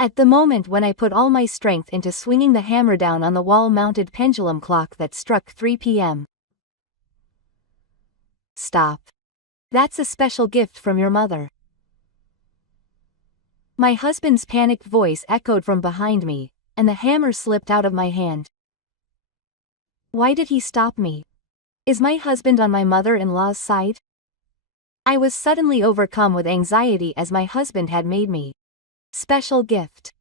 At the moment when I put all my strength into swinging the hammer down on the wall-mounted pendulum clock that struck 3 p.m. Stop. That's a special gift from your mother. My husband's panicked voice echoed from behind me, and the hammer slipped out of my hand. Why did he stop me? Is my husband on my mother-in-law's side? I was suddenly overcome with anxiety as my husband had made me special gift.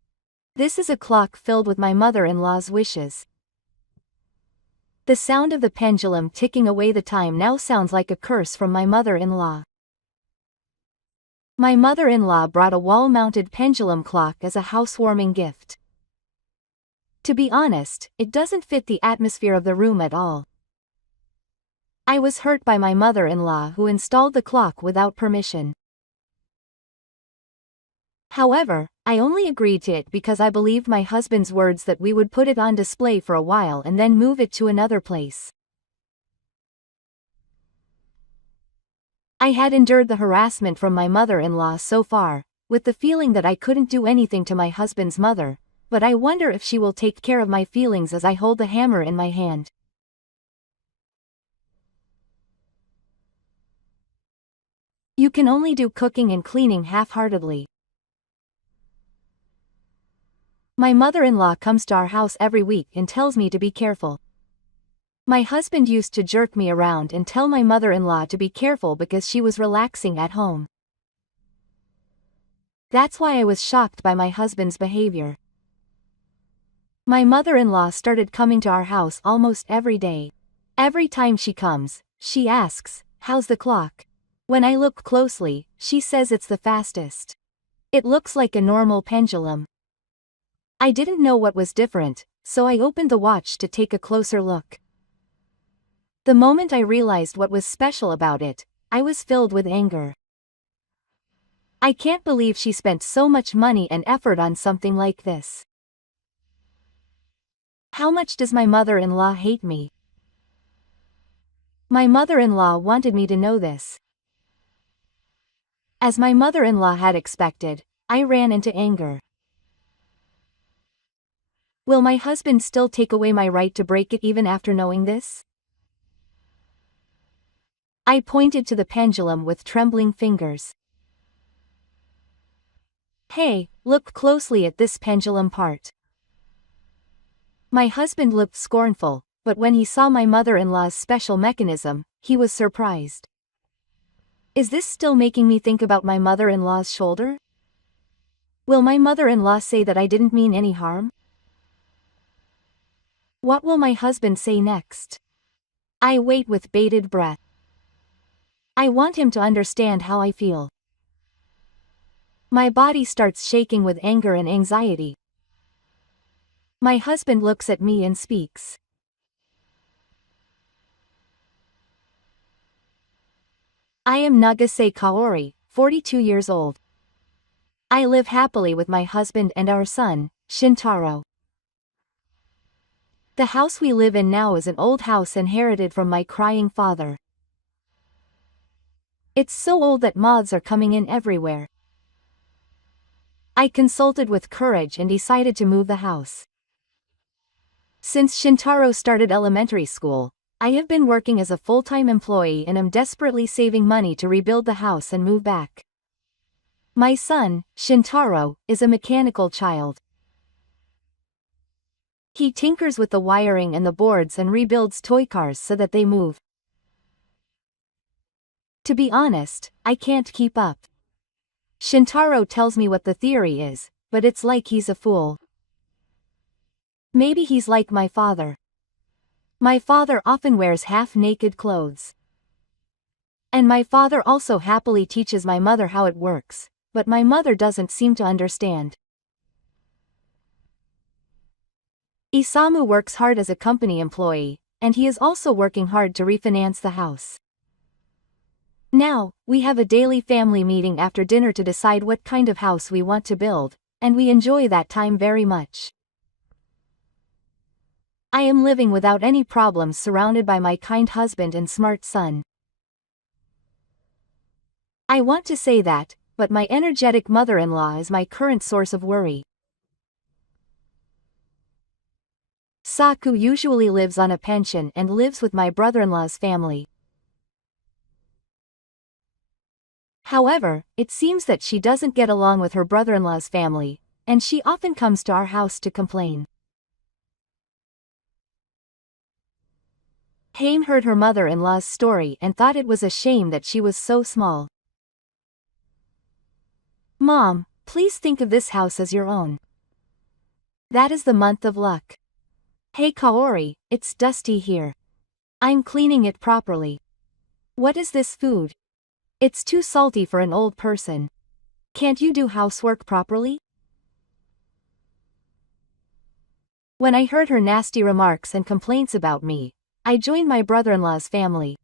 This is a clock filled with my mother-in-law's wishes. The sound of the pendulum ticking away the time now sounds like a curse from my mother-in-law. My mother-in-law brought a wall-mounted pendulum clock as a housewarming gift. To be honest, it doesn't fit the atmosphere of the room at all. I was hurt by my mother-in-law who installed the clock without permission. However, I only agreed to it because I believed my husband's words that we would put it on display for a while and then move it to another place. I had endured the harassment from my mother-in-law so far, with the feeling that I couldn't do anything to my husband's mother, but I wonder if she will take care of my feelings as I hold the hammer in my hand. You can only do cooking and cleaning half-heartedly. My mother-in-law comes to our house every week and tells me to be careful. My husband used to jerk me around and tell my mother-in-law to be careful because she was relaxing at home. That's why I was shocked by my husband's behavior. My mother-in-law started coming to our house almost every day. Every time she comes, she asks, "How's the clock?" When I look closely, she says it's the fastest. It looks like a normal pendulum. I didn't know what was different, so I opened the watch to take a closer look. The moment I realized what was special about it, I was filled with anger. I can't believe she spent so much money and effort on something like this. How much does my mother-in-law hate me? My mother-in-law wanted me to know this. As my mother-in-law had expected, I ran into anger. Will my husband still take away my right to break it even after knowing this? I pointed to the pendulum with trembling fingers. Hey, look closely at this pendulum part. My husband looked scornful, but when he saw my mother-in-law's special mechanism, he was surprised. Is this still making me think about my mother-in-law's shoulder? Will my mother-in-law say that I didn't mean any harm? What will my husband say next? I wait with bated breath. I want him to understand how I feel. My body starts shaking with anger and anxiety. My husband looks at me and speaks. I am Nagase Kaori, 42 years old. I live happily with my husband and our son, Shintaro. The house we live in now is an old house inherited from my crying father. It's so old that moths are coming in everywhere. I consulted with courage and decided to move the house. Since Shintaro started elementary school, I have been working as a full-time employee and am desperately saving money to rebuild the house and move back. My son, Shintaro, is a mechanical child. He tinkers with the wiring and the boards and rebuilds toy cars so that they move. To be honest, I can't keep up. Shintaro tells me what the theory is, but it's like he's a fool. Maybe he's like my father. My father often wears half-naked clothes. And my father also happily teaches my mother how it works, but my mother doesn't seem to understand. Isamu works hard as a company employee, and he is also working hard to refinance the house. Now, we have a daily family meeting after dinner to decide what kind of house we want to build, and we enjoy that time very much. I am living without any problems surrounded by my kind husband and smart son. I want to say that, but my energetic mother-in-law is my current source of worry. Saku usually lives on a pension and lives with my brother-in-law's family. However, it seems that she doesn't get along with her brother-in-law's family, and she often comes to our house to complain. Haim heard her mother-in-law's story and thought it was a shame that she was so small. Mom, please think of this house as your own. That is the month of luck. Hey Kaori, it's dusty here. I'm cleaning it properly. What is this food? It's too salty for an old person. Can't you do housework properly? When I heard her nasty remarks and complaints about me, I joined my brother-in-law's family.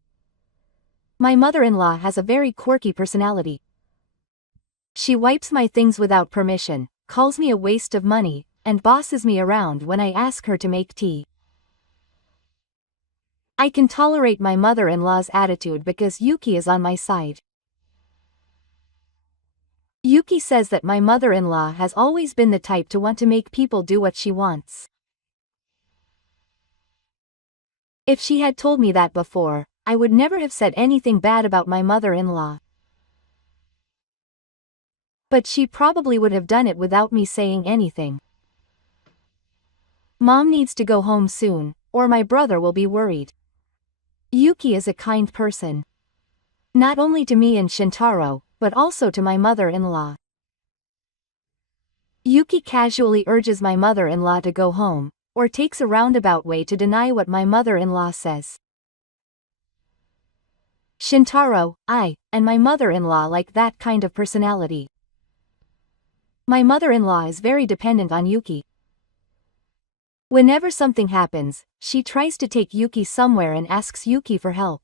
My mother-in-law has a very quirky personality. She wipes my things without permission, calls me a waste of money, and bosses me around when I ask her to make tea. I can tolerate my mother-in-law's attitude because Yuki is on my side. Yuki says that my mother-in-law has always been the type to want to make people do what she wants. If she had told me that before, I would never have said anything bad about my mother-in-law. But she probably would have done it without me saying anything. Mom needs to go home soon, or my brother will be worried. Yuki is a kind person. Not only to me and Shintaro, but also to my mother-in-law. Yuki casually urges my mother-in-law to go home, or takes a roundabout way to deny what my mother-in-law says. Shintaro, I, and my mother-in-law like that kind of personality. My mother-in-law is very dependent on Yuki. Whenever something happens, she tries to take Yuki somewhere and asks Yuki for help.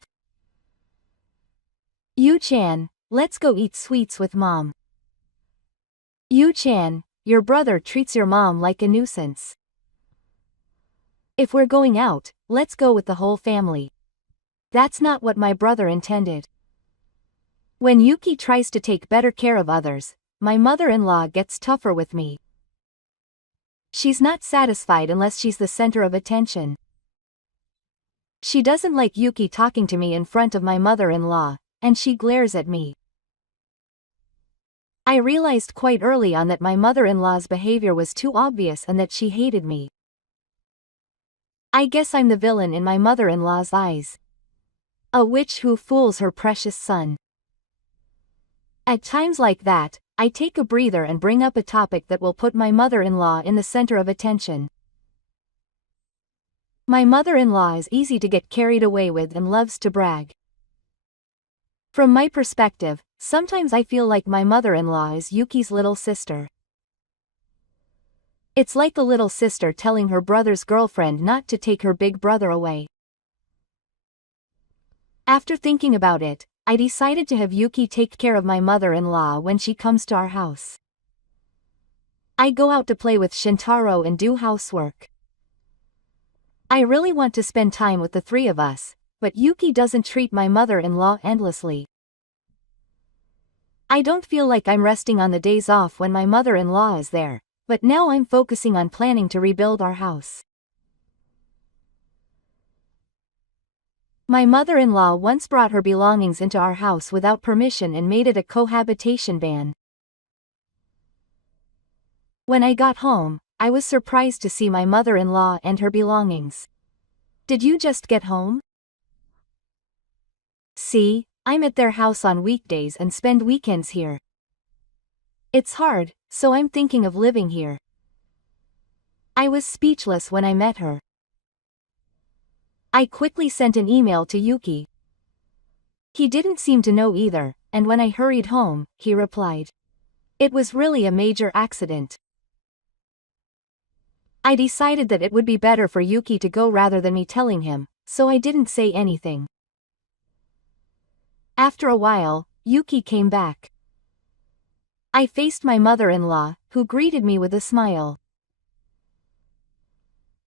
Yu-chan, let's go eat sweets with mom. Yu-chan, your brother treats your mom like a nuisance. If we're going out, let's go with the whole family. That's not what my brother intended. When Yuki tries to take better care of others, my mother-in-law gets tougher with me. She's not satisfied unless she's the center of attention. She doesn't like Yuki talking to me in front of my mother-in-law, and she glares at me. I realized quite early on that my mother-in-law's behavior was too obvious and that she hated me. I guess I'm the villain in my mother-in-law's eyes. A witch who fools her precious son. At times like that, I take a breather and bring up a topic that will put my mother-in-law in the center of attention. My mother-in-law is easy to get carried away with and loves to brag. From my perspective, sometimes I feel like my mother-in-law is Yuki's little sister. It's like a little sister telling her brother's girlfriend not to take her big brother away. After thinking about it, I decided to have Yuki take care of my mother-in-law when she comes to our house. I go out to play with Shintaro and do housework. I really want to spend time with the three of us, but Yuki doesn't treat my mother-in-law endlessly. I don't feel like I'm resting on the days off when my mother-in-law is there, but now I'm focusing on planning to rebuild our house. My mother-in-law once brought her belongings into our house without permission and made it a cohabitation ban. When I got home, I was surprised to see my mother-in-law and her belongings. Did you just get home? See, I'm at their house on weekdays and spend weekends here. It's hard, so I'm thinking of living here. I was speechless when I met her. I quickly sent an email to Yuki. He didn't seem to know either, and when I hurried home, he replied. It was really a major accident. I decided that it would be better for Yuki to go rather than me telling him, so I didn't say anything. After a while, Yuki came back. I faced my mother-in-law, who greeted me with a smile.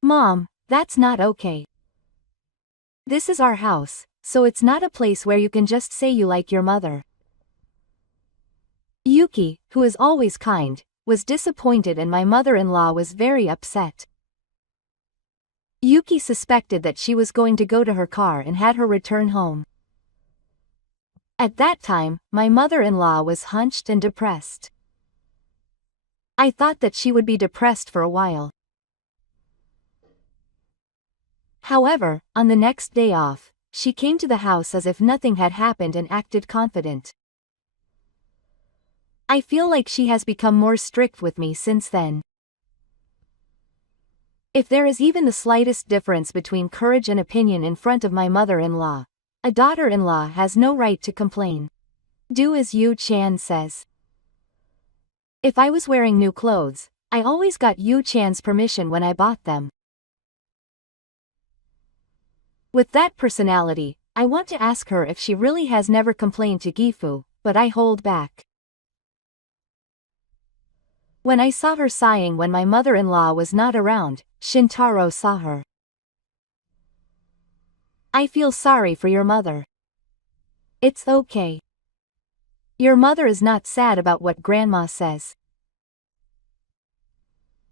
Mom, that's not okay. This is our house, so it's not a place where you can just say you like your mother. Yuki, who is always kind, was disappointed and my mother-in-law was very upset. Yuki suspected that she was going to go to her car and had her return home. At that time, my mother-in-law was hunched and depressed. I thought that she would be depressed for a while. However, on the next day off, she came to the house as if nothing had happened and acted confident. I feel like she has become more strict with me since then. If there is even the slightest difference between courage and opinion in front of my mother-in-law, a daughter-in-law has no right to complain. Do as Yu Chan says. If I was wearing new clothes, I always got Yu Chan's permission when I bought them. With that personality, I want to ask her if she really has never complained to Gifu, but I hold back. When I saw her sighing when my mother-in-law was not around, Shintaro saw her. I feel sorry for your mother. It's okay. Your mother is not sad about what grandma says.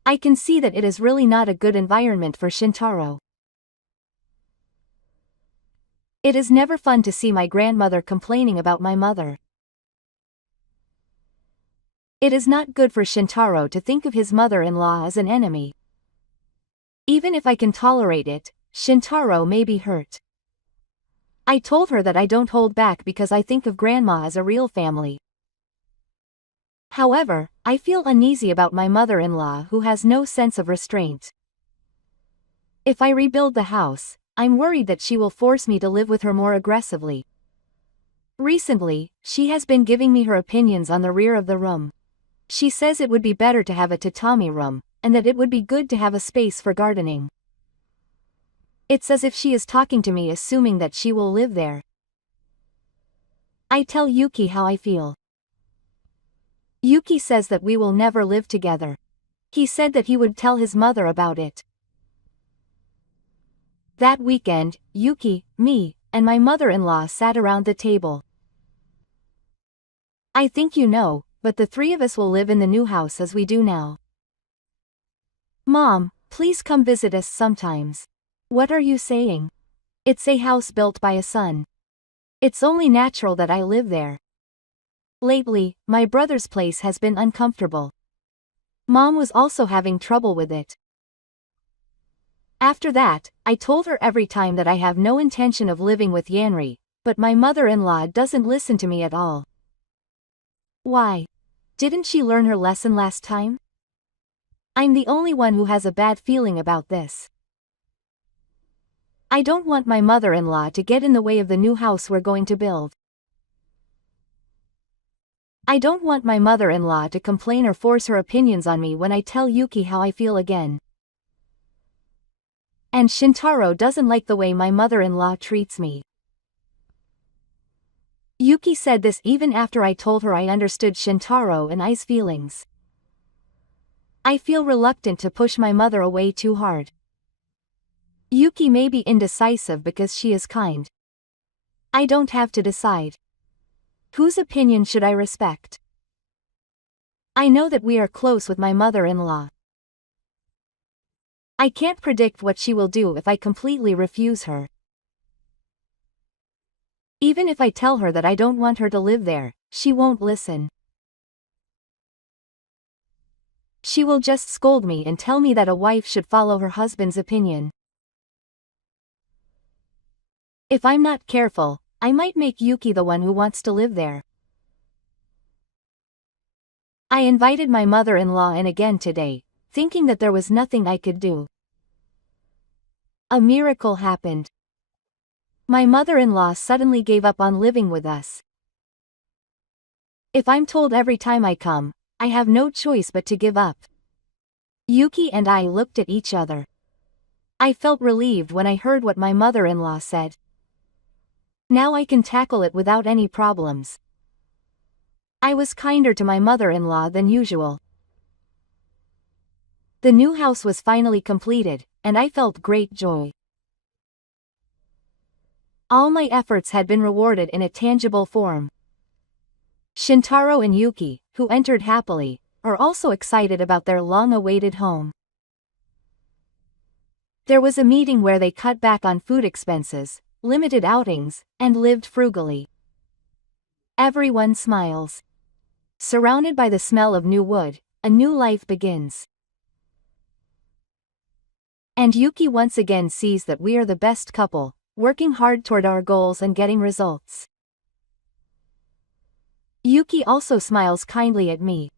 I can see that it is really not a good environment for Shintaro. It is never fun to see my grandmother complaining about my mother. It is not good for Shintaro to think of his mother-in-law as an enemy. Even if I can tolerate it, Shintaro may be hurt. I told her that I don't hold back because I think of grandma as a real family. However, I feel uneasy about my mother-in-law who has no sense of restraint. If I rebuild the house, I'm worried that she will force me to live with her more aggressively. Recently, she has been giving me her opinions on the rear of the room. She says it would be better to have a tatami room, and that it would be good to have a space for gardening. It's as if she is talking to me assuming that she will live there. I tell Yuki how I feel. Yuki says that we will never live together. He said that he would tell his mother about it. That weekend, Yuki, me, and my mother-in-law sat around the table. I think you know, but the three of us will live in the new house as we do now. Mom, please come visit us sometimes. What are you saying? It's a house built by a son. It's only natural that I live there. Lately, my brother's place has been uncomfortable. Mom was also having trouble with it. After that, I told her every time that I have no intention of living with Yanri, but my mother-in-law doesn't listen to me at all. Why? Didn't she learn her lesson last time? I'm the only one who has a bad feeling about this. I don't want my mother-in-law to get in the way of the new house we're going to build. I don't want my mother-in-law to complain or force her opinions on me when I tell Yuki how I feel again. And Shintaro doesn't like the way my mother-in-law treats me. Yuki said this even after I told her I understood Shintaro and I's feelings. I feel reluctant to push my mother away too hard. Yuki may be indecisive because she is kind. I don't have to decide. Whose opinion should I respect? I know that we are close with my mother-in-law. I can't predict what she will do if I completely refuse her. Even if I tell her that I don't want her to live there, she won't listen. She will just scold me and tell me that a wife should follow her husband's opinion. If I'm not careful, I might make Yuki the one who wants to live there. I invited my mother-in-law in again today, thinking that there was nothing I could do. A miracle happened. My mother-in-law suddenly gave up on living with us. If I'm told every time I come, I have no choice but to give up. Yuki and I looked at each other. I felt relieved when I heard what my mother-in-law said. Now I can tackle it without any problems. I was kinder to my mother-in-law than usual. The new house was finally completed, and I felt great joy. All my efforts had been rewarded in a tangible form. Shintaro and Yuki, who entered happily, are also excited about their long-awaited home. There was a meeting where they cut back on food expenses, limited outings, and lived frugally. Everyone smiles. Surrounded by the smell of new wood, a new life begins. And Yuki once again sees that we are the best couple, working hard toward our goals and getting results. Yuki also smiles kindly at me.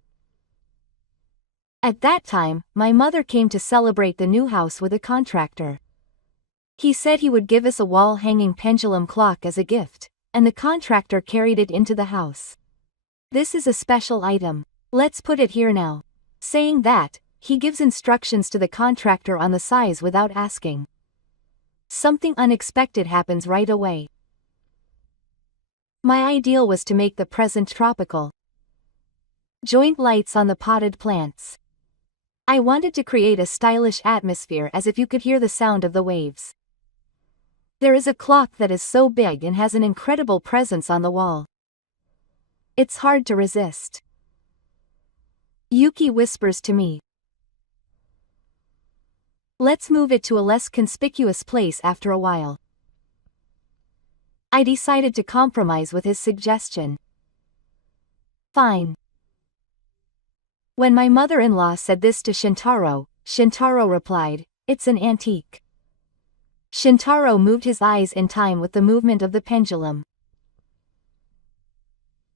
At that time, my mother came to celebrate the new house with a contractor. He said he would give us a wall-hanging pendulum clock as a gift, and the contractor carried it into the house. This is a special item. Let's put it here now. Saying that, he gives instructions to the contractor on the size without asking. Something unexpected happens right away. My ideal was to make the present tropical. Joint lights on the potted plants. I wanted to create a stylish atmosphere as if you could hear the sound of the waves. There is a clock that is so big and has an incredible presence on the wall. It's hard to resist. Yuki whispers to me. Let's move it to a less conspicuous place after a while. I decided to compromise with his suggestion. Fine. When my mother-in-law said this to Shintaro, Shintaro replied, "It's an antique." Shintaro moved his eyes in time with the movement of the pendulum.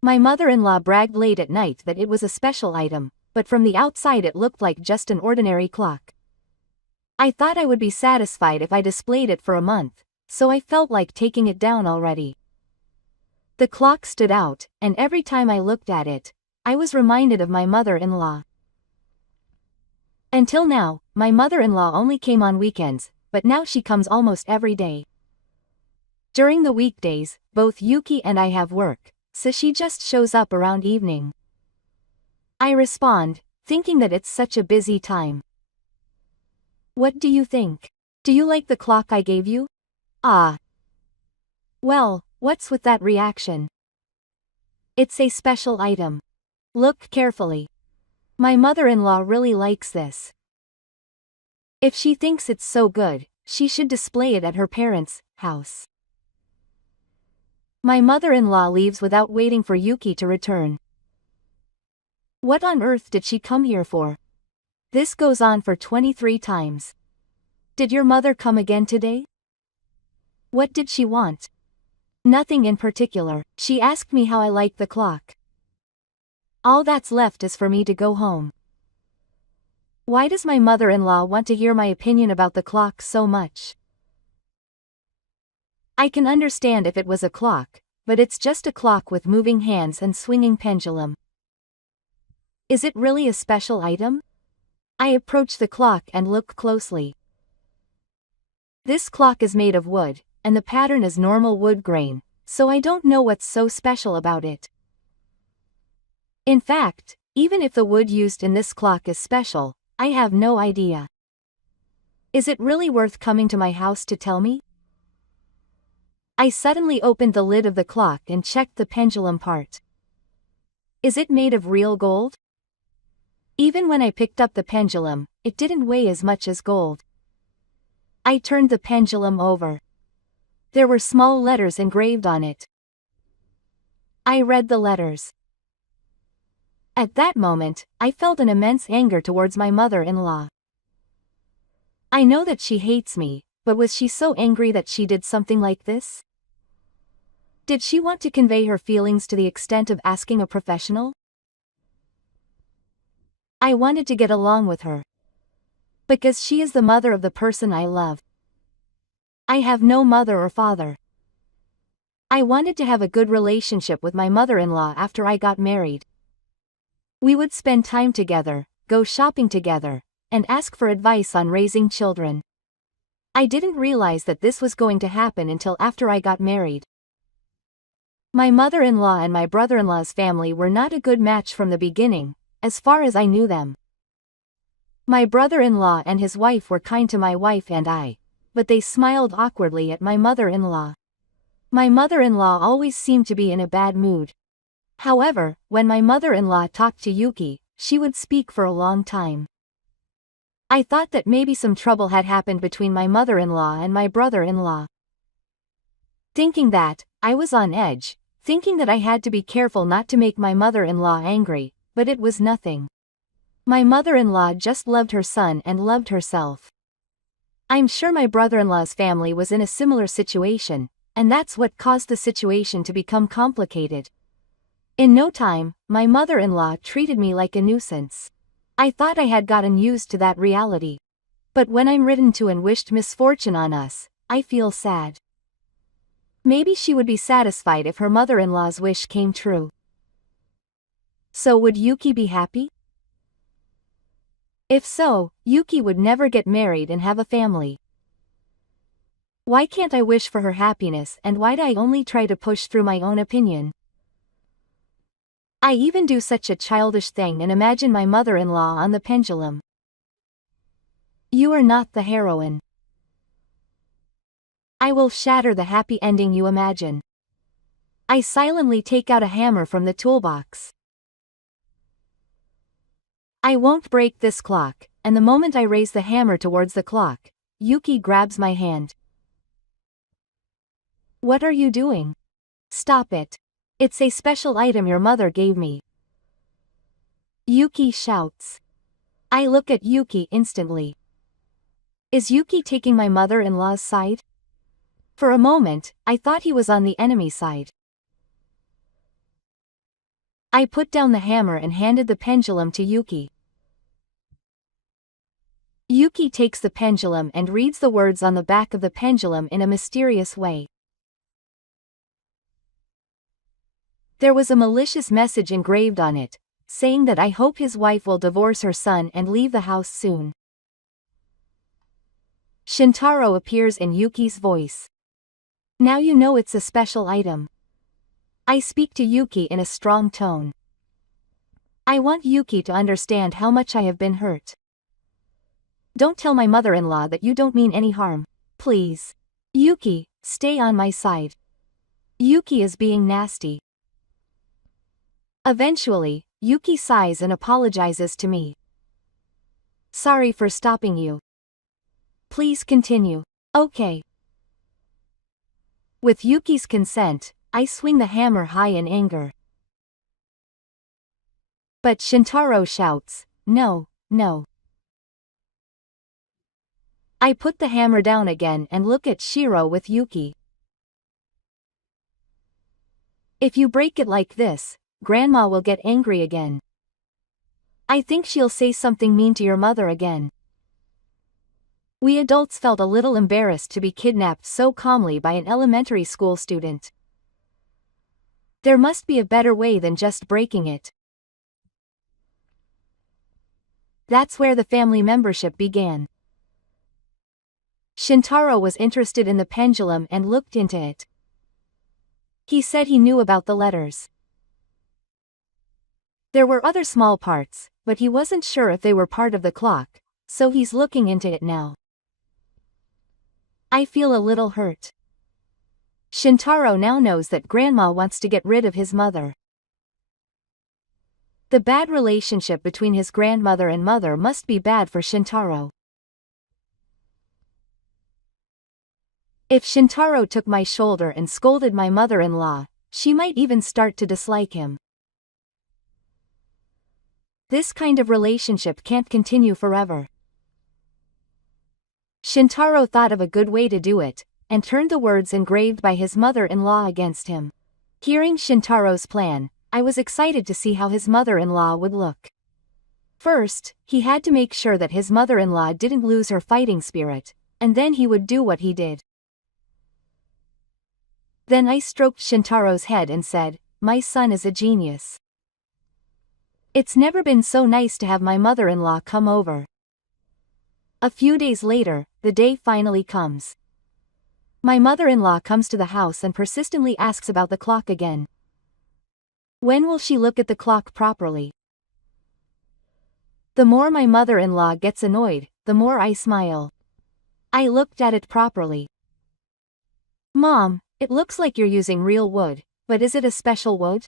My mother-in-law bragged late at night that it was a special item, but from the outside it looked like just an ordinary clock. I thought I would be satisfied if I displayed it for a month, so I felt like taking it down already. The clock stood out, and every time I looked at it, I was reminded of my mother-in-law. Until now, my mother-in-law only came on weekends, but now she comes almost every day. During the weekdays, both Yuki and I have work, so she just shows up around evening. I respond, thinking that it's such a busy time. What do you think? Do you like the clock I gave you? Ah. Well, what's with that reaction? It's a special item. Look carefully. My mother-in-law really likes this. If she thinks it's so good, she should display it at her parents' house. My mother-in-law leaves without waiting for Yuki to return. What on earth did she come here for? This goes on for 23 times. Did your mother come again today? What did she want? Nothing in particular. She asked me how I like the clock. All that's left is for me to go home. Why does my mother-in-law want to hear my opinion about the clock so much? I can understand if it was a clock, but it's just a clock with moving hands and swinging pendulum. Is it really a special item? I approach the clock and look closely. This clock is made of wood, and the pattern is normal wood grain, so I don't know what's so special about it. In fact, even if the wood used in this clock is special, I have no idea. Is it really worth coming to my house to tell me? I suddenly opened the lid of the clock and checked the pendulum part. Is it made of real gold? Even when I picked up the pendulum, it didn't weigh as much as gold. I turned the pendulum over. There were small letters engraved on it. I read the letters. At that moment, I felt an immense anger towards my mother-in-law. I know that she hates me, but was she so angry that she did something like this? Did she want to convey her feelings to the extent of asking a professional? I wanted to get along with her. Because she is the mother of the person I love. I have no mother or father. I wanted to have a good relationship with my mother-in-law after I got married. We would spend time together, go shopping together, and ask for advice on raising children. I didn't realize that this was going to happen until after I got married. My mother-in-law and my brother-in-law's family were not a good match from the beginning, as far as I knew them. My brother-in-law and his wife were kind to my wife and I, but they smiled awkwardly at my mother-in-law. My mother-in-law always seemed to be in a bad mood. However, when my mother-in-law talked to Yuki, she would speak for a long time. I thought that maybe some trouble had happened between my mother-in-law and my brother-in-law. Thinking that, I was on edge, thinking that I had to be careful not to make my mother-in-law angry, but it was nothing. My mother-in-law just loved her son and loved herself. I'm sure my brother-in-law's family was in a similar situation, and that's what caused the situation to become complicated. In no time, my mother-in-law treated me like a nuisance. I thought I had gotten used to that reality. But when I'm written to and wished misfortune on us, I feel sad. Maybe she would be satisfied if her mother-in-law's wish came true. So would Yuki be happy? If so, Yuki would never get married and have a family. Why can't I wish for her happiness, and why do I only try to push through my own opinion? I even do such a childish thing and imagine my mother-in-law on the pendulum. You are not the heroine. I will shatter the happy ending you imagine. I silently take out a hammer from the toolbox. I won't break this clock, and the moment I raise the hammer towards the clock, Yuki grabs my hand. What are you doing? Stop it. It's a special item your mother gave me. Yuki shouts. I look at Yuki instantly. Is Yuki taking my mother-in-law's side? For a moment, I thought he was on the enemy side. I put down the hammer and handed the pendulum to Yuki. Yuki takes the pendulum and reads the words on the back of the pendulum in a mysterious way. There was a malicious message engraved on it, saying that I hope his wife will divorce her son and leave the house soon. Shintaro appears in Yuki's voice. Now you know it's a special item. I speak to Yuki in a strong tone. I want Yuki to understand how much I have been hurt. Don't tell my mother-in-law that you don't mean any harm, please. Yuki, stay on my side. Yuki is being nasty. Eventually, Yuki sighs and apologizes to me. Sorry for stopping you. Please continue. Okay. With Yuki's consent, I swing the hammer high in anger. But Shintaro shouts, no, no. I put the hammer down again and look at Shiro with Yuki. If you break it like this, Grandma will get angry again. I think she'll say something mean to your mother again. We adults felt a little embarrassed to be kidnapped so calmly by an elementary school student. There must be a better way than just breaking it. That's where the family membership began. Shintaro was interested in the pendulum and looked into it. He said he knew about the letters. There were other small parts, but he wasn't sure if they were part of the clock, so he's looking into it now. I feel a little hurt. Shintaro now knows that Grandma wants to get rid of his mother. The bad relationship between his grandmother and mother must be bad for Shintaro. If Shintaro took my shoulder and scolded my mother-in-law, she might even start to dislike him. This kind of relationship can't continue forever. Shintaro thought of a good way to do it, and turned the words engraved by his mother-in-law against him. Hearing Shintaro's plan, I was excited to see how his mother-in-law would look. First, he had to make sure that his mother-in-law didn't lose her fighting spirit, and then he would do what he did. Then I stroked Shintaro's head and said, "My son is a genius. It's never been so nice to have my mother-in-law come over." A few days later, the day finally comes. My mother-in-law comes to the house and persistently asks about the clock again. When will she look at the clock properly? The more my mother-in-law gets annoyed, the more I smile. I looked at it properly. Mom, it looks like you're using real wood, but is it a special wood?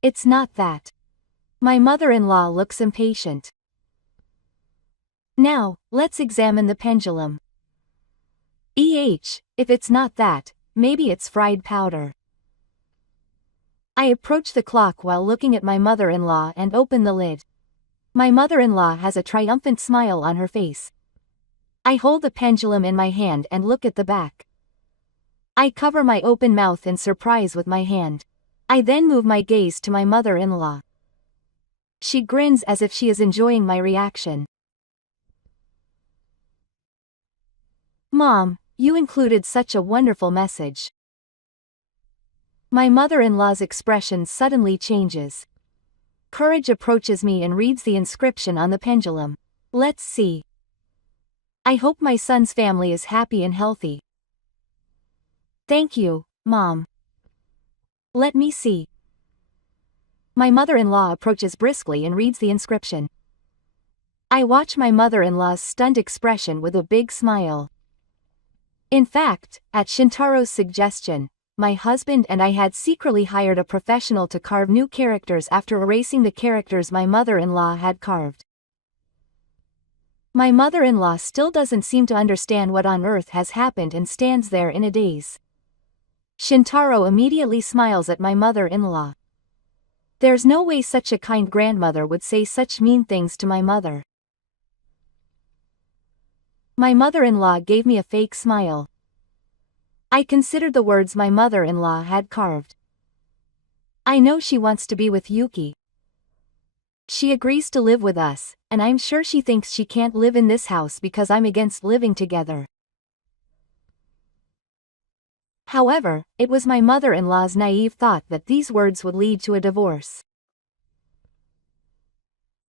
It's not that. My mother-in-law looks impatient. Now, let's examine the pendulum. If it's not that, maybe it's fried powder. I approach the clock while looking at my mother-in-law and open the lid. My mother-in-law has a triumphant smile on her face. I hold the pendulum in my hand and look at the back. I cover my open mouth in surprise with my hand. I then move my gaze to my mother-in-law. She grins as if she is enjoying my reaction. Mom, you included such a wonderful message. My mother-in-law's expression suddenly changes. Courage approaches me and reads the inscription on the pendulum. Let's see. I hope my son's family is happy and healthy. Thank you, Mom. Let me see. My mother-in-law approaches briskly and reads the inscription. I watch my mother-in-law's stunned expression with a big smile. In fact, at Shintaro's suggestion, my husband and I had secretly hired a professional to carve new characters after erasing the characters my mother-in-law had carved. My mother-in-law still doesn't seem to understand what on earth has happened and stands there in a daze. Shintaro immediately smiles at my mother-in-law. There's no way such a kind grandmother would say such mean things to my mother. My mother-in-law gave me a fake smile. I considered the words my mother-in-law had carved. I know she wants to be with Yuki. She agrees to live with us, and I'm sure she thinks she can't live in this house because I'm against living together. However, it was my mother-in-law's naive thought that these words would lead to a divorce.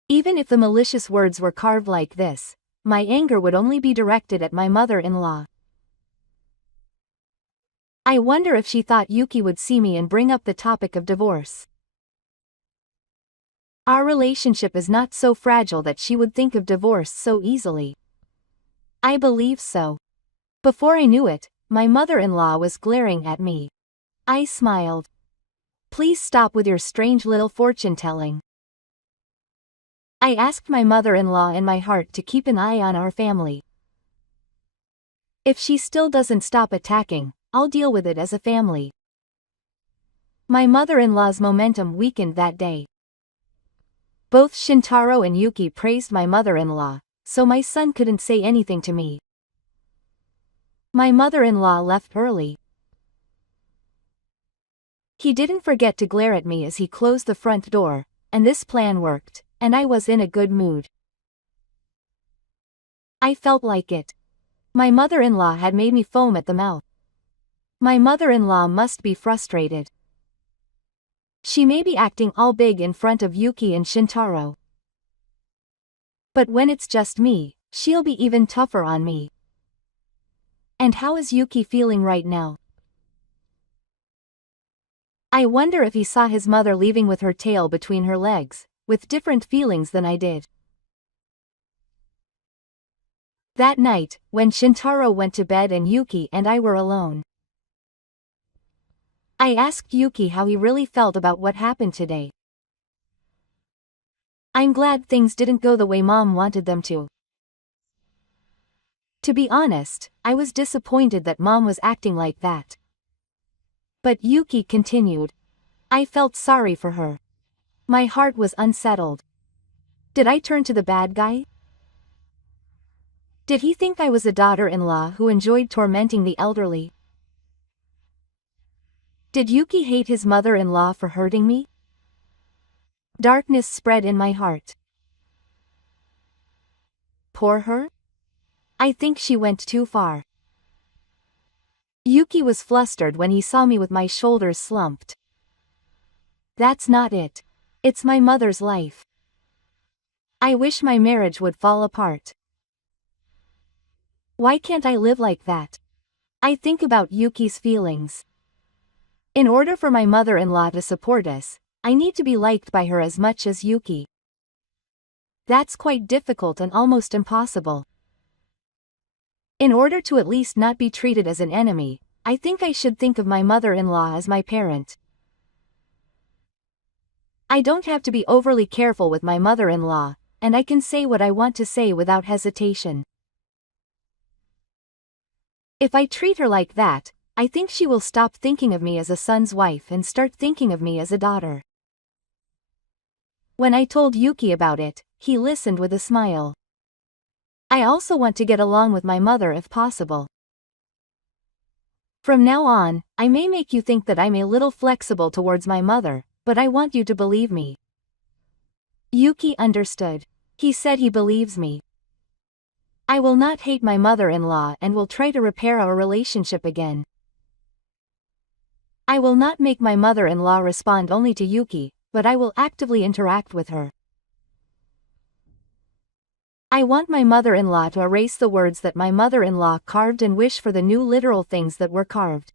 Even if the malicious words were carved like this, my anger would only be directed at my mother-in-law. I wonder if she thought Yuki would see me and bring up the topic of divorce. Our relationship is not so fragile that she would think of divorce so easily. I believe so. Before I knew it, my mother-in-law was glaring at me. I smiled. Please stop with your strange little fortune-telling. I asked my mother-in-law in my heart to keep an eye on our family. If she still doesn't stop attacking, I'll deal with it as a family. My mother-in-law's momentum weakened that day. Both Shintaro and Yuki praised my mother-in-law, so my son couldn't say anything to me. My mother-in-law left early. He didn't forget to glare at me as he closed the front door, and this plan worked, and I was in a good mood. I felt like it. My mother-in-law had made me foam at the mouth. My mother-in-law must be frustrated. She may be acting all big in front of Yuki and Shintaro. But when it's just me, she'll be even tougher on me. And how is Yuki feeling right now? I wonder if he saw his mother leaving with her tail between her legs, with different feelings than I did. That night, when Shintaro went to bed and Yuki and I were alone, I asked Yuki how he really felt about what happened today. I'm glad things didn't go the way Mom wanted them to. To be honest, I was disappointed that Mom was acting like that. But Yuki continued. I felt sorry for her. My heart was unsettled. Did I turn to the bad guy? Did he think I was a daughter-in-law who enjoyed tormenting the elderly? Did Yuki hate his mother-in-law for hurting me? Darkness spread in my heart. Poor her? I think she went too far. Yuki was flustered when he saw me with my shoulders slumped. That's not it. It's my mother's life. I wish my marriage would fall apart. Why can't I live like that? I think about Yuki's feelings. In order for my mother-in-law to support us, I need to be liked by her as much as Yuki. That's quite difficult and almost impossible. In order to at least not be treated as an enemy, I think I should think of my mother-in-law as my parent. I don't have to be overly careful with my mother-in-law, and I can say what I want to say without hesitation. If I treat her like that, I think she will stop thinking of me as a son's wife and start thinking of me as a daughter. When I told Yuki about it, he listened with a smile. I also want to get along with my mother if possible. From now on, I may make you think that I'm a little flexible towards my mother, but I want you to believe me. Yuki understood. He said he believes me. I will not hate my mother-in-law and will try to repair our relationship again. I will not make my mother-in-law respond only to Yuki, but I will actively interact with her. I want my mother-in-law to erase the words that my mother-in-law carved and wish for the new literal things that were carved.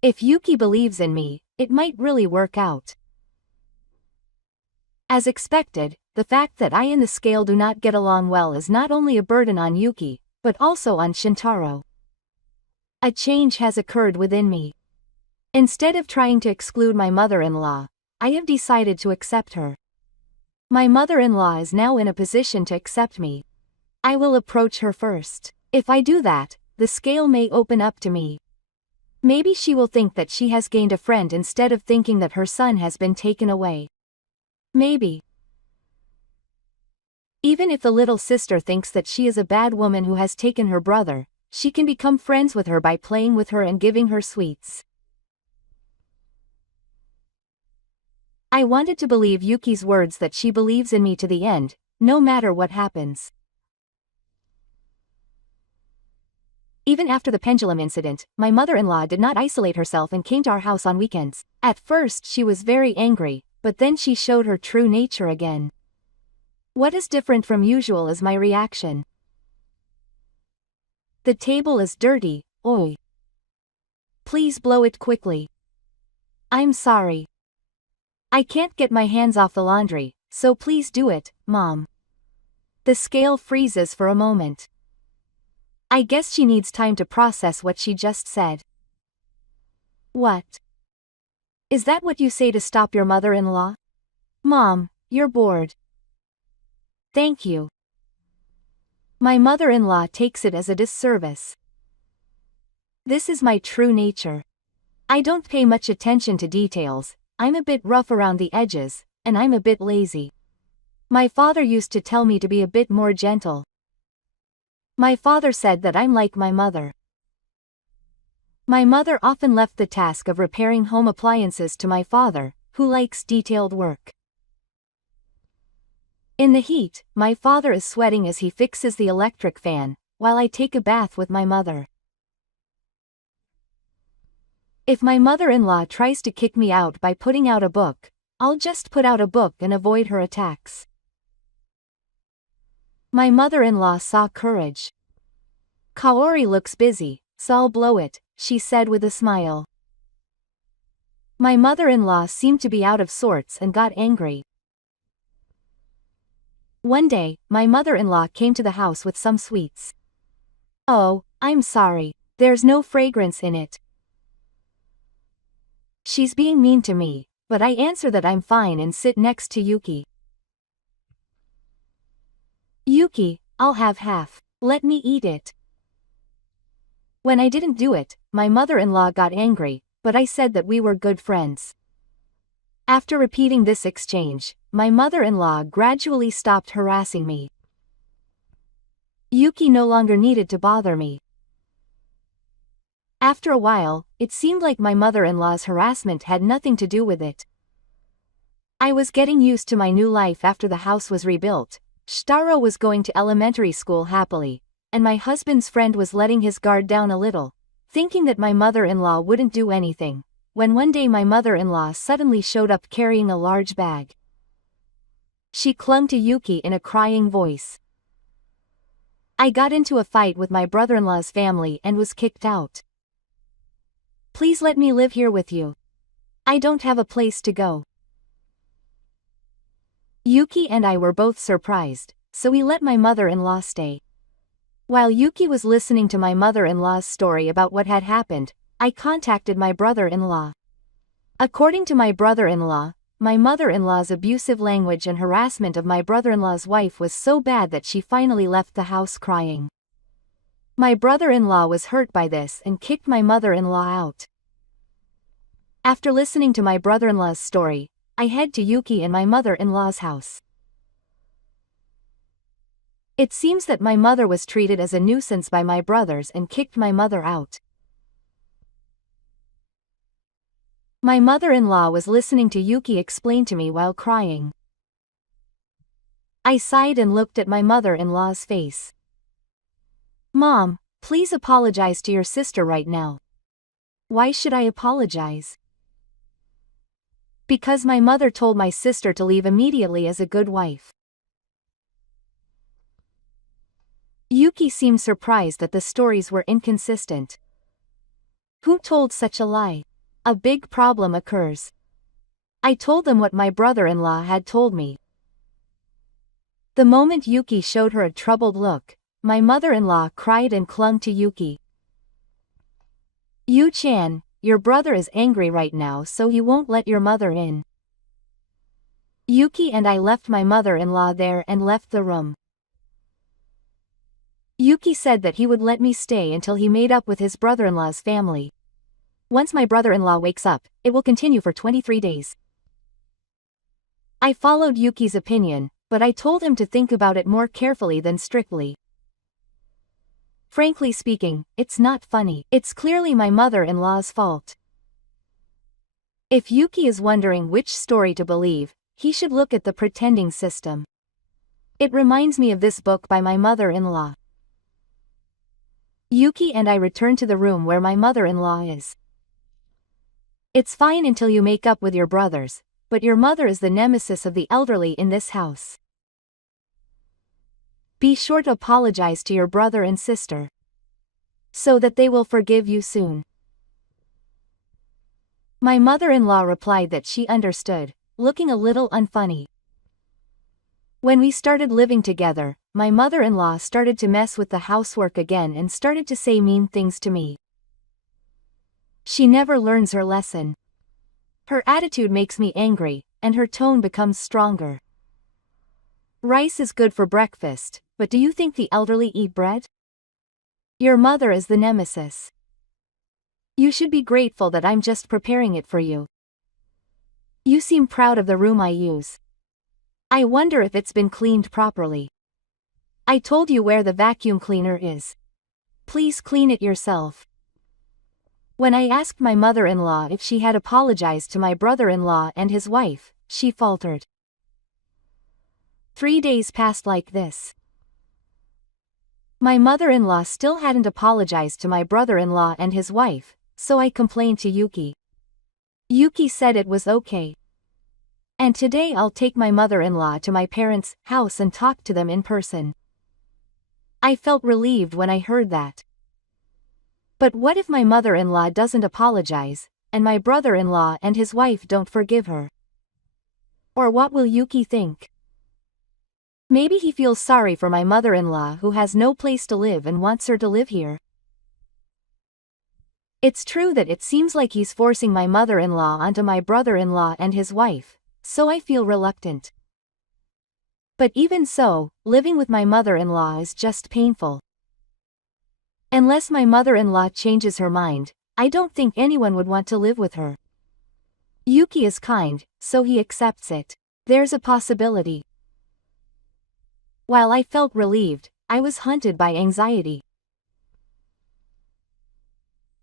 If Yuki believes in me, it might really work out. As expected, the fact that I and the scale do not get along well is not only a burden on Yuki, but also on Shintaro. A change has occurred within me. Instead of trying to exclude my mother-in-law, I have decided to accept her. My mother-in-law is now in a position to accept me. I will approach her first. If I do that, the scale may open up to me. Maybe she will think that she has gained a friend instead of thinking that her son has been taken away. Maybe. Even if the little sister thinks that she is a bad woman who has taken her brother, she can become friends with her by playing with her and giving her sweets. I wanted to believe Yuki's words that she believes in me to the end, no matter what happens. Even after the pendulum incident, my mother-in-law did not isolate herself and came to our house on weekends. At first she was very angry, but then she showed her true nature again. What is different from usual is my reaction. The table is dirty, oi. Please blow it quickly. I'm sorry. I can't get my hands off the laundry, so please do it, Mom. The scale freezes for a moment. I guess she needs time to process what she just said. What? Is that what you say to stop your mother-in-law? Mom, you're bored. Thank you. My mother-in-law takes it as a disservice. This is my true nature. I don't pay much attention to details, I'm a bit rough around the edges, and I'm a bit lazy. My father used to tell me to be a bit more gentle. My father said that I'm like my mother. My mother often left the task of repairing home appliances to my father, who likes detailed work. In the heat, my father is sweating as he fixes the electric fan, while I take a bath with my mother. If my mother-in-law tries to kick me out by putting out a book, I'll just put out a book and avoid her attacks. My mother-in-law saw courage. Kaori looks busy, so I'll blow it, she said with a smile. My mother-in-law seemed to be out of sorts and got angry. One day, my mother-in-law came to the house with some sweets. Oh, I'm sorry, there's no fragrance in it. She's being mean to me, but I answer that I'm fine and sit next to Yuki. Yuki, I'll have half, let me eat it. When I didn't do it, my mother-in-law got angry, but I said that we were good friends. After repeating this exchange, my mother-in-law gradually stopped harassing me. Yuki no longer needed to bother me. After a while, it seemed like my mother-in-law's harassment had nothing to do with it. I was getting used to my new life after the house was rebuilt. Shitaro was going to elementary school happily, and my husband's friend was letting his guard down a little, thinking that my mother-in-law wouldn't do anything, when one day my mother-in-law suddenly showed up carrying a large bag. She clung to Yuki in a crying voice. I got into a fight with my brother-in-law's family and was kicked out. Please let me live here with you. I don't have a place to go. Yuki and I were both surprised, so we let my mother-in-law stay. While Yuki was listening to my mother-in-law's story about what had happened, I contacted my brother-in-law. According to my brother-in-law, my mother-in-law's abusive language and harassment of my brother-in-law's wife was so bad that she finally left the house crying. My brother-in-law was hurt by this and kicked my mother-in-law out. After listening to my brother-in-law's story, I head to Yuki and my mother-in-law's house. It seems that my mother was treated as a nuisance by my brothers and kicked my mother out. My mother-in-law was listening to Yuki explain to me while crying. I sighed and looked at my mother-in-law's face. Mom, please apologize to your sister right now. Why should I apologize? Because my mother told my sister to leave immediately as a good wife. Yuki seemed surprised that the stories were inconsistent. Who told such a lie? A big problem occurs. I told them what my brother-in-law had told me. The moment Yuki showed her a troubled look, my mother-in-law cried and clung to Yuki. Yu-chan, your brother is angry right now, so he won't let your mother in. Yuki and I left my mother-in-law there and left the room. Yuki said that he would let me stay until he made up with his brother-in-law's family. Once my brother-in-law wakes up, it will continue for 23 days. I followed Yuki's opinion, but I told him to think about it more carefully than strictly. Frankly speaking, it's not funny. It's clearly my mother-in-law's fault. If Yuki is wondering which story to believe, he should look at the pretending system. It reminds me of this book by my mother-in-law. Yuki and I return to the room where my mother-in-law is. It's fine until you make up with your brothers, but your mother is the nemesis of the elderly in this house. Be sure to apologize to your brother and sister, so that they will forgive you soon. My mother-in-law replied that she understood, looking a little unfunny. When we started living together, my mother-in-law started to mess with the housework again and started to say mean things to me. She never learns her lesson. Her attitude makes me angry, and her tone becomes stronger. Rice is good for breakfast, but do you think the elderly eat bread? Your mother is the nemesis. You should be grateful that I'm just preparing it for you. You seem proud of the room I use. I wonder if it's been cleaned properly. I told you where the vacuum cleaner is. Please clean it yourself. When I asked my mother-in-law if she had apologized to my brother-in-law and his wife, she faltered. 3 days passed like this. My mother-in-law still hadn't apologized to my brother-in-law and his wife, so I complained to Yuki. Yuki said it was okay. And today I'll take my mother-in-law to my parents' house and talk to them in person. I felt relieved when I heard that. But what if my mother-in-law doesn't apologize, and my brother-in-law and his wife don't forgive her? Or what will Yuki think? Maybe he feels sorry for my mother-in-law who has no place to live and wants her to live here. It's true that it seems like he's forcing my mother-in-law onto my brother-in-law and his wife, so I feel reluctant. But even so, living with my mother-in-law is just painful. Unless my mother-in-law changes her mind, I don't think anyone would want to live with her. Yuki is kind, so he accepts it. There's a possibility. While I felt relieved, I was haunted by anxiety.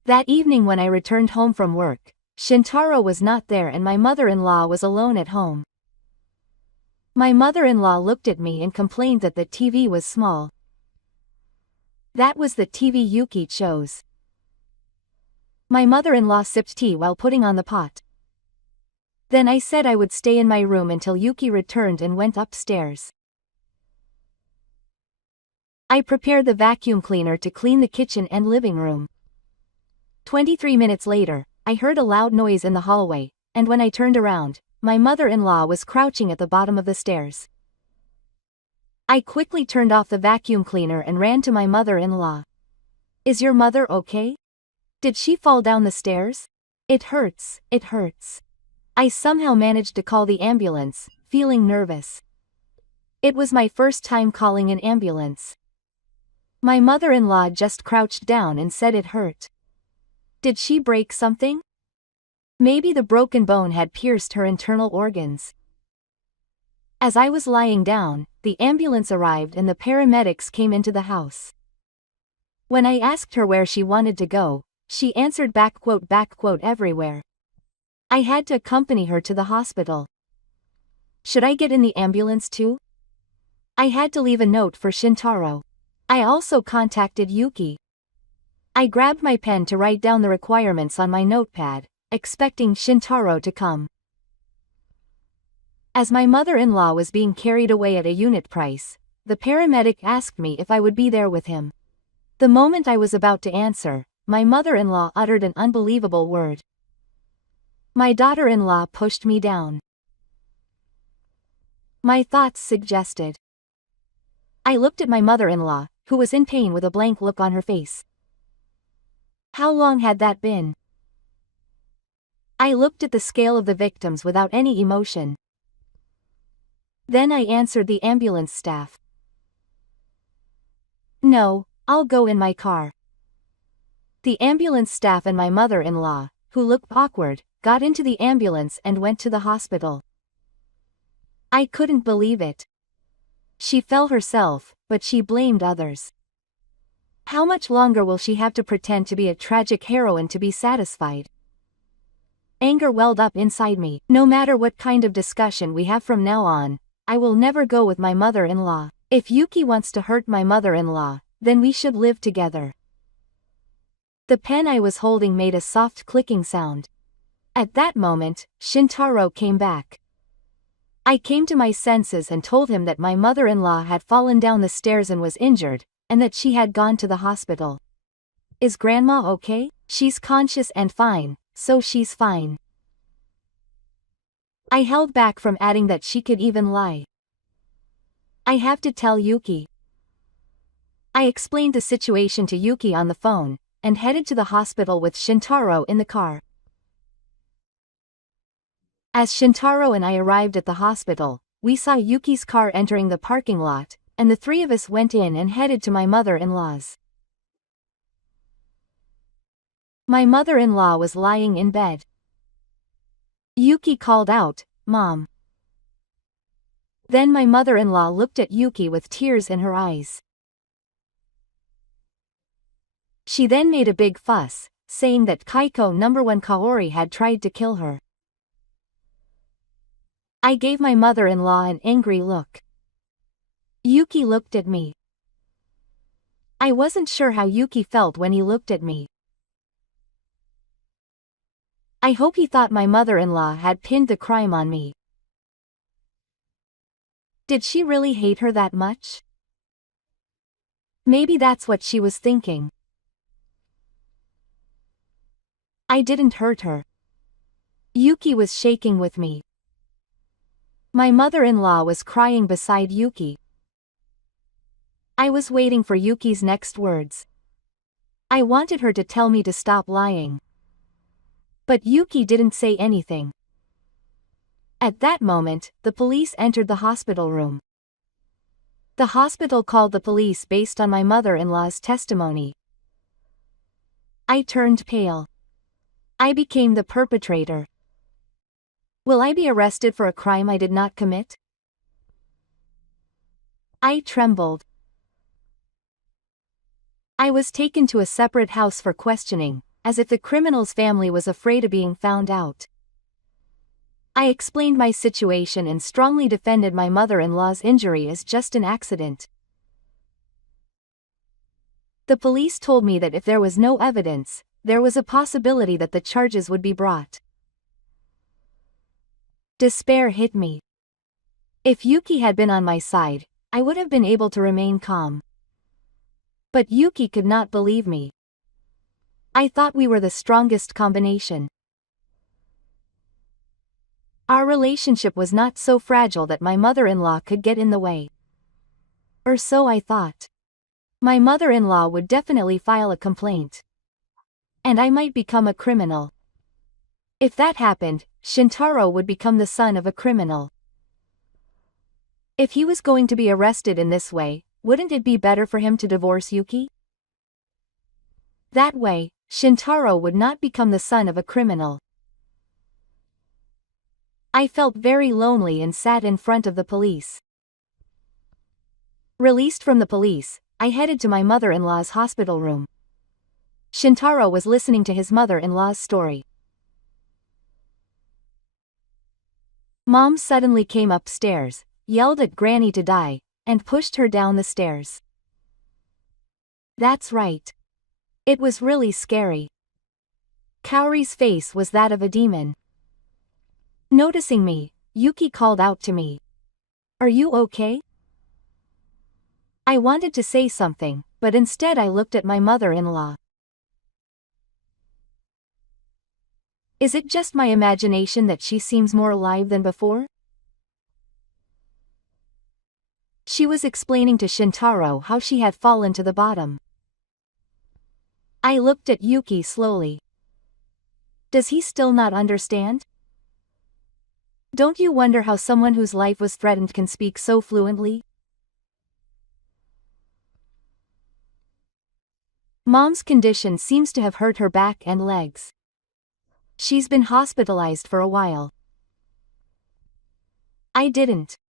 That evening when I returned home from work, Shintaro was not there and my mother-in-law was alone at home. My mother-in-law looked at me and complained that the TV was small. That was the TV Yuki chose. My mother-in-law sipped tea while putting on the pot. Then I said I would stay in my room until Yuki returned and went upstairs. I prepared the vacuum cleaner to clean the kitchen and living room. 23 minutes later, I heard a loud noise in the hallway, and when I turned around, my mother-in-law was crouching at the bottom of the stairs. I quickly turned off the vacuum cleaner and ran to my mother-in-law. Is your mother okay? Did she fall down the stairs? It hurts, it hurts. I somehow managed to call the ambulance, feeling nervous. It was my first time calling an ambulance. My mother-in-law just crouched down and said it hurt. Did she break something? Maybe the broken bone had pierced her internal organs. As I was lying down, the ambulance arrived and the paramedics came into the house. When I asked her where she wanted to go, she answered back quote everywhere. I had to accompany her to the hospital. Should I get in the ambulance too? I had to leave a note for Shintaro. I also contacted Yuki. I grabbed my pen to write down the requirements on my notepad, expecting Shintaro to come. As my mother-in-law was being carried away at a unit price, the paramedic asked me if I would be there with him. The moment I was about to answer, my mother-in-law uttered an unbelievable word. My daughter-in-law pushed me down. My thoughts suggested. I looked at my mother-in-law, who was in pain with a blank look on her face. How long had that been? I looked at the scale of the victims without any emotion. Then I answered the ambulance staff. No, I'll go in my car. The ambulance staff and my mother-in-law, who looked awkward, got into the ambulance and went to the hospital. I couldn't believe it. She fell herself, but she blamed others. How much longer will she have to pretend to be a tragic heroine to be satisfied? Anger welled up inside me. No matter what kind of discussion we have from now on, I will never go with my mother-in-law. If Yuki wants to hurt my mother-in-law, then we should live together. The pen I was holding made a soft clicking sound. At that moment, Shintaro came back. I came to my senses and told him that my mother-in-law had fallen down the stairs and was injured, and that she had gone to the hospital. Is Grandma okay? She's conscious and fine, so she's fine. I held back from adding that she could even lie. I have to tell Yuki. I explained the situation to Yuki on the phone, and headed to the hospital with Shintaro in the car. As Shintaro and I arrived at the hospital, we saw Yuki's car entering the parking lot, and the three of us went in and headed to my mother-in-law's. My mother-in-law was lying in bed. Yuki called out, "Mom." Then my mother-in-law looked at Yuki with tears in her eyes. She then made a big fuss, saying that Kaiko #1 Kaori had tried to kill her. I gave my mother-in-law an angry look. Yuki looked at me. I wasn't sure how Yuki felt when he looked at me. I hope he thought my mother-in-law had pinned the crime on me. Did she really hate her that much? Maybe that's what she was thinking. I didn't hurt her. Yuki was shaking with me. My mother-in-law was crying beside Yuki. I was waiting for Yuki's next words. I wanted her to tell me to stop lying. But Yuki didn't say anything. At that moment, the police entered the hospital room. The hospital called the police based on my mother-in-law's testimony. I turned pale. I became the perpetrator. Will I be arrested for a crime I did not commit? I trembled. I was taken to a separate house for questioning, as if the criminal's family was afraid of being found out. I explained my situation and strongly defended my mother-in-law's injury as just an accident. The police told me that if there was no evidence, there was a possibility that the charges would be brought. Despair hit me. If Yuki had been on my side, I would have been able to remain calm. But Yuki could not believe me. I thought we were the strongest combination. Our relationship was not so fragile that my mother-in-law could get in the way. Or so I thought. My mother-in-law would definitely file a complaint. And I might become a criminal. If that happened, Shintaro would become the son of a criminal. If he was going to be arrested in this way, wouldn't it be better for him to divorce Yuki? That way, Shintaro would not become the son of a criminal. I felt very lonely and sat in front of the police. Released from the police, I headed to my mother-in-law's hospital room. Shintaro was listening to his mother-in-law's story. Mom suddenly came upstairs, yelled at Granny to die, and pushed her down the stairs. That's right. It was really scary. Kaori's face was that of a demon. Noticing me, Yuki called out to me. Are you okay? I wanted to say something, but instead I looked at my mother-in-law. Is it just my imagination that she seems more alive than before? She was explaining to Shintaro how she had fallen to the bottom. I looked at Yuki slowly. Does he still not understand? Don't you wonder how someone whose life was threatened can speak so fluently? Mom's condition seems to have hurt her back and legs. She's been hospitalized for a while. I didn't